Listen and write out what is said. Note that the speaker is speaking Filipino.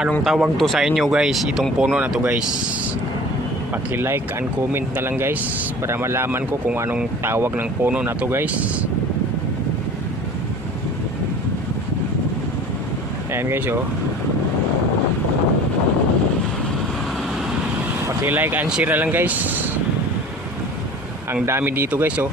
Anong tawag to sa inyo guys, itong puno na to guys? Paki-like and comment na lang guys para malaman ko kung anong tawag ng puno na to guys. Ayan guys oh. Paki-like and share na lang guys. Ang dami dito guys oh.